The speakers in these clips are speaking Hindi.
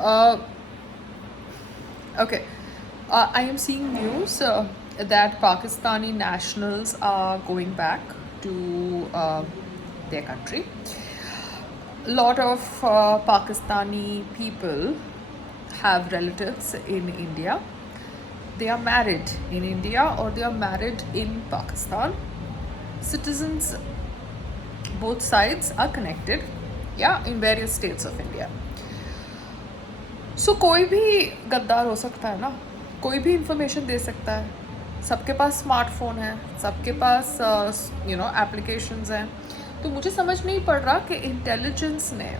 Uh, okay. I am seeing news that Pakistani nationals are going back to their country. A lot of Pakistani people have relatives in India. They are married in India or they are married in Pakistan. Citizens, both sides are connected, yeah, in various states of India. सो कोई भी गद्दार हो सकता है ना, कोई भी इंफॉर्मेशन दे सकता है। सबके पास स्मार्टफोन है, सबके पास एप्लीकेशंस हैं। तो मुझे समझ नहीं पड़ रहा कि इंटेलिजेंस ने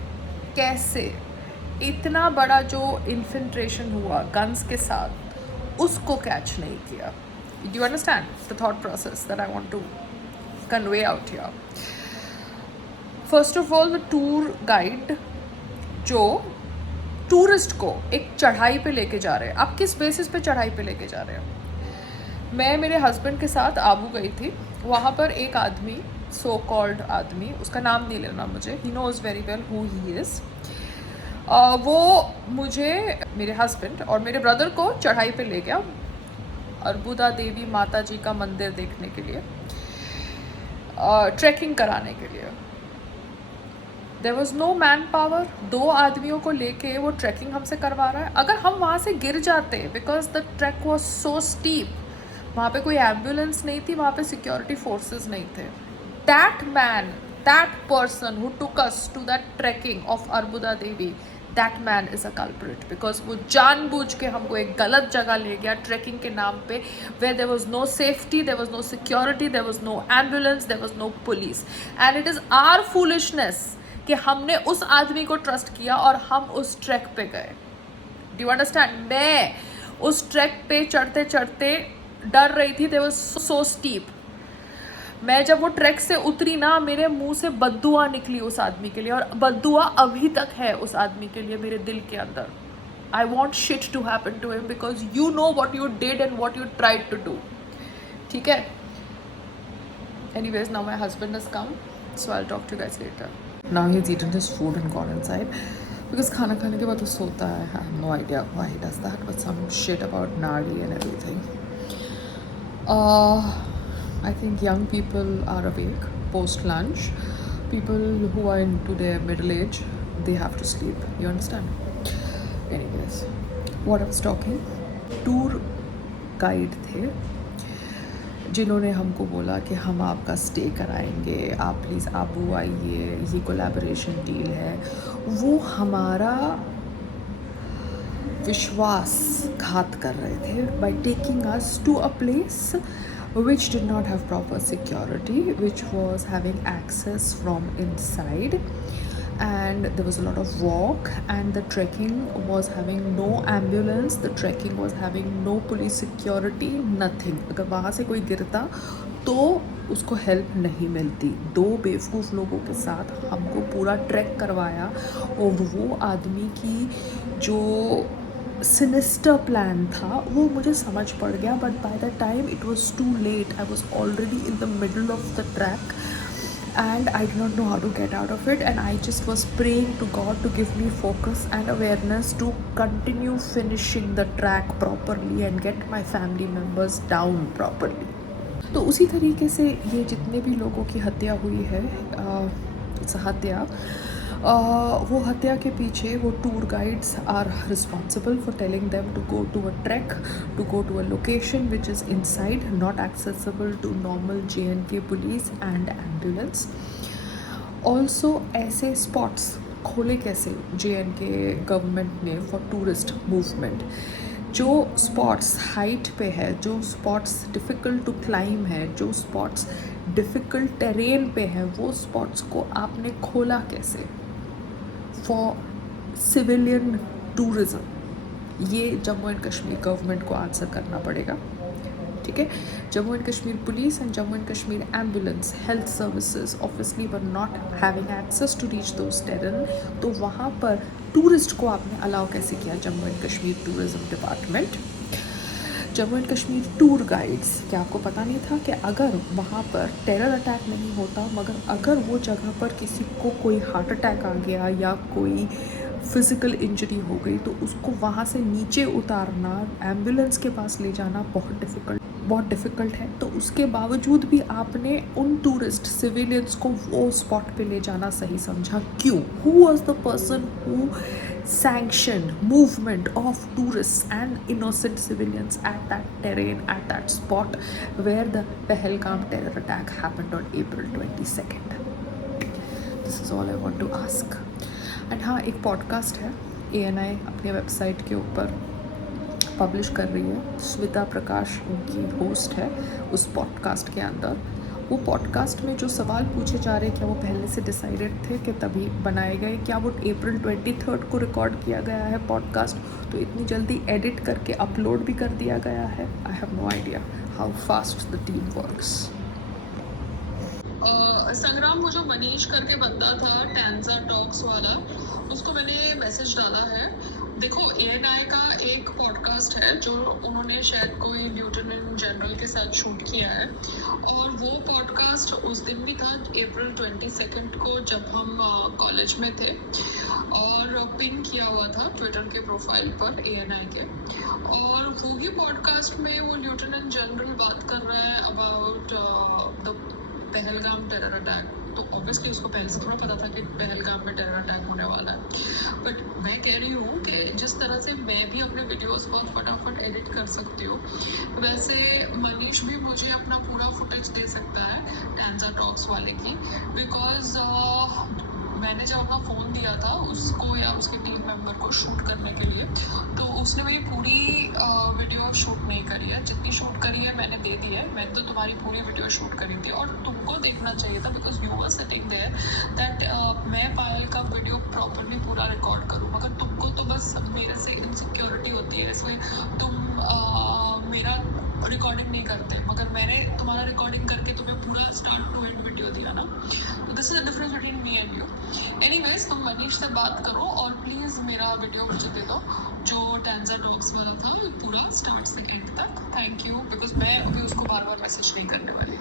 कैसे इतना बड़ा जो इन्फिल्ट्रेशन हुआ गन्स के साथ उसको कैच नहीं किया। You understand the thought process that I want to convey out here. First of all the tour guide जो टूरिस्ट को एक चढ़ाई पे लेके जा रहे हैं, आप किस बेसिस पे चढ़ाई पे लेके जा रहे हैं? मैं मेरे हस्बैंड के साथ आबू गई थी। वहाँ पर एक आदमी, सो कॉल्ड आदमी, उसका नाम नहीं लेना मुझे, he knows very well who he is. वो मुझे, मेरे हस्बैंड और मेरे ब्रदर को चढ़ाई पे ले गया अर्बुदा देवी माता जी का मंदिर देखने के लिए, ट्रैकिंग कराने के लिए। There was no man power, 2 आदमियों को लेके वो ट्रैकिंग हमसे करवा रहा है। अगर हम वहाँ से गिर जाते, because the track was so steep, वहाँ पे कोई एम्बुलेंस नहीं थी, वहाँ पे सिक्योरिटी फोर्सेस नहीं थे। That man, that person who took us to that trekking of Arbuda Devi, that man is a culprit, because वो जानबूझ के हमको एक गलत जगह ले गया ट्रैकिंग के नाम पे, where there was no safety, there was no security, there was no ambulance, there was no police. And it is our foolishness कि हमने उस आदमी को ट्रस्ट किया और हम उस ट्रैक पे गए। Do you understand? मैं उस ट्रैक पे चढ़ते चढ़ते डर रही थी, देयर वाज सो स्टीप। मैं जब वो ट्रैक से उतरी ना, मेरे मुंह से बद्दुआ निकली उस आदमी के लिए, और बद्दुआ अभी तक है उस आदमी के लिए मेरे दिल के अंदर। I want shit to happen to him because you know what you did and what you tried to do. ठीक है? Anyways, now my husband has come, so I will talk to you guys later. Now he's eaten his food and gone inside because खाना खाने के बाद वो सोता है. I have no idea why he does that, but some shit about Nadi and everything. I think young people are awake post lunch. People who are into their middle age, they have to sleep. You understand? Anyways, what I was talking, tour guide थे जिन्होंने हमको बोला कि हम आपका स्टे कराएंगे, आप प्लीज़ आबू आइए, ये कोलैबोरेशन डील है। वो हमारा विश्वासघात कर रहे थे by taking us to a place which did not have proper security, which was having access from inside, and there was a lot of walk, and the trekking was having no ambulance, the trekking was having no police security, nothing. अगर वहाँ से कोई गिरता तो उसको हेल्प नहीं मिलती। 2 बेवकूफ़ लोगों के साथ हमको पूरा ट्रैक करवाया, और वो आदमी की जो सिनिस्टर प्लान था वो मुझे समझ पड़ गया, but by the time it was too late. I was already in the middle of the track and I did not know how to get out of it, and I just was praying to God to give me focus and awareness to continue finishing the track properly and get my family members down properly. तो उसी तरीके से ये जितने भी लोगों की हत्या हुई है, हत्या, वो हत्या के पीछे वो tour guides are responsible for telling them to go to a track, to go to a location which is inside, not accessible to normal JNK police and ambulance. Also ऐसे स्पॉट्स खोले कैसे JNK गवर्नमेंट ने फॉर टूरिस्ट मूवमेंट. जो स्पॉट्स हाइट पे है, जो स्पॉट्स डिफ़िकल्ट टू क्लाइम है, जो स्पॉट्स डिफ़िकल्ट टेरेन पे है, वो स्पॉट्स को आपने खोला कैसे फॉर सिविलियन टूरिज़म? ये जम्मू एंड कश्मीर गवर्नमेंट को आंसर करना पड़ेगा. ठीक है? Jammu and Kashmir police and Jammu and Kashmir ambulance health services obviously were not having access to reach those terrain. तो वहाँ पर टूरिस्ट को आपने अलाउ कैसे किया? Jammu and Kashmir tourism department, Jammu and Kashmir tour guides. क्या आपको पता नहीं था कि अगर वहाँ पर टेरर अटैक नहीं होता, मगर अगर वो जगह पर किसी को कोई हार्ट अटैक आ गया या कोई फिज़िकल इंजरी हो गई तो उसको वहाँ से नीचे उतारना, एम्बुलेंस के पास ले जाना बहुत डिफ़िकल्ट है। तो उसके बावजूद भी आपने उन टूरिस्ट सिविलियंस को वो स्पॉट पे ले जाना सही समझा, क्यों? Who was the person who sanctioned movement of tourists and innocent civilians at that terrain, at that spot where the Pahalgam terror attack happened on April 22nd? This is all I want to ask. And हाँ, एक पॉडकास्ट है, ANI अपने वेबसाइट के ऊपर पब्लिश कर रही है। श्वेता प्रकाश उनकी होस्ट है उस पॉडकास्ट के अंदर। वो पॉडकास्ट में जो सवाल पूछे जा रहे हैं, क्या वो पहले से डिसाइडेड थे कि तभी बनाए गए? क्या वो अप्रैल 23 को रिकॉर्ड किया गया है पॉडकास्ट, तो इतनी जल्दी एडिट करके अपलोड भी कर दिया गया है? I have no idea how fast the team works. Sangram, वो जो मनीष करके बंदा था टैंजा टॉक्स वाला, उसको मैंने मैसेज डाला है। देखो, ANI का एक पॉडकास्ट है जो उन्होंने शायद कोई लेफ्टिनेंट जनरल के साथ शूट किया है, और वो पॉडकास्ट उस दिन भी था अप्रैल 22 को, जब हम कॉलेज में थे, और पिन किया हुआ था ट्विटर के प्रोफाइल पर ANI के। और वो ही पॉडकास्ट में वो लेफ्टिनेंट जनरल बात कर रहा है about the Pahalgam terror attack. तो ऑब्वियसली उसको पहले से थोड़ा पता था कि पहलगाम में टेरर अटैक होने वाला है, बट मैं कह रही हूँ कि जिस तरह से मैं भी अपने वीडियोस बहुत फटाफट एडिट कर सकती हूँ, वैसे मनीष भी मुझे अपना पूरा फुटेज दे सकता है टैंजा टॉक्स वाले की, बिकॉज मैंने जब अपना फ़ोन दिया था उसको या उसके टीम मेंबर को शूट करने के लिए, तो उसने मेरी पूरी वीडियो शूट नहीं करी है। जितनी शूट करी है मैंने दे दी है। मैंने तो तुम्हारी पूरी वीडियो शूट करी थी, और तुमको देखना चाहिए था because you were sitting there that मैं पायल का वीडियो प्रॉपरली पूरा रिकॉर्ड करूँ, मगर तुमको तो बस मेरे से इनसिक्योरिटी होती है, इसलिए तुम मेरा रिकॉर्डिंग नहीं करते, मगर मैंने तुम्हारा रिकॉर्डिंग करके तुम्हें पूरा स्टार्ट टू एंड वीडियो दिया ना। तो this is the difference between me and you. Anyways, तुम मनीष से बात करो और प्लीज़ मेरा वीडियो मुझे दे दो जो टैंजा डॉग्स वाला था, पूरा स्टार्ट से एंड तक। थैंक यू, बिकॉज मैं अभी उसको बार बार मैसेज नहीं करने वाली।